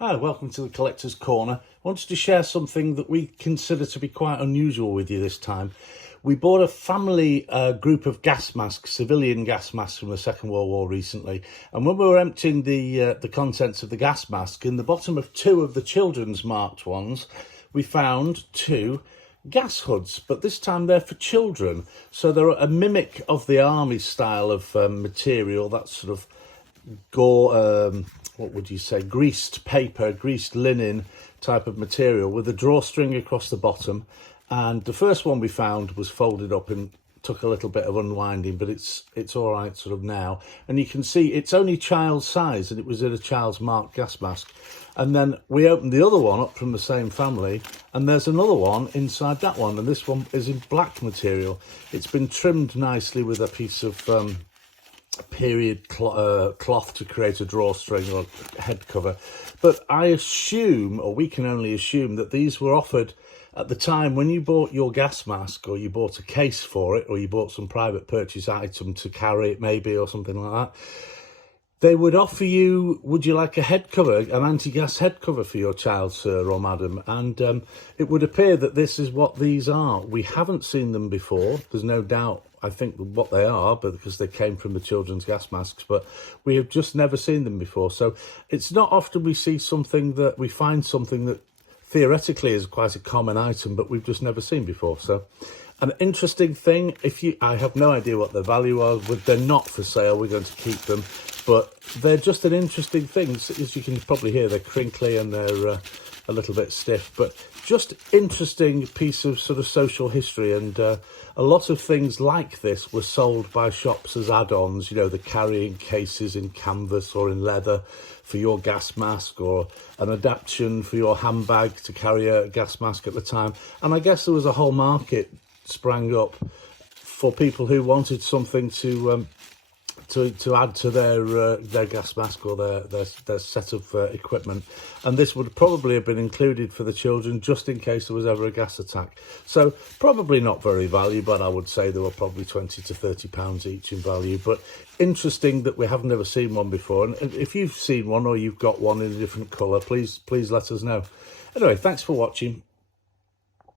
Hi, welcome to the Collector's Corner. I wanted to share something that we consider to be quite unusual with you this time. We bought a family group of gas masks, civilian gas masks from the Second World War recently. And when we were emptying the contents of the gas mask, in the bottom of two of the children's marked ones, we found two gas hoods, but this time they're for children. So they're a mimic of the army style of material, that sort of what would you say, greased paper, greased linen type of material with a drawstring across the bottom. And the first one we found was folded up and took a little bit of unwinding, but it's all right sort of now. And you can see it's only child size, and it was in a child's marked gas mask. And then we opened the other one up from the same family, and there's another one inside that one, and this one is in black material. It's been trimmed nicely with a piece of period cloth to create a drawstring or head cover. But I assume, or we can only assume, that these were offered at the time when you bought your gas mask, or you bought a case for it, or you bought some private purchase item to carry it maybe, or something like that. They would offer you, would you like a head cover, an anti-gas head cover for your child, sir or madam? And it would appear that this is what these are. We haven't seen them before. There's no doubt, I think, what they are, but because they came from the children's gas masks, but we have just never seen them before. So it's not often we see something that we find something that theoretically is quite a common item, but we've just never seen before. So an interesting thing. I have no idea what their value are. They're not for sale. We're going to keep them, but they're just an interesting thing. As you can probably hear, they're crinkly and they're a little bit stiff, but just interesting piece of sort of social history. And a lot of things like this were sold by shops as add-ons, you know, the carrying cases in canvas or in leather for your gas mask, or an adaptation for your handbag to carry a gas mask at the time. And I guess there was a whole market sprang up for people who wanted something to add to their gas mask or their set of equipment, and this would probably have been included for the children just in case there was ever a gas attack. So probably not very valuable, but I would say they were probably £20 to £30 each in value. But interesting that we have never seen one before, and if you've seen one or you've got one in a different colour, please let us know. Anyway, thanks for watching.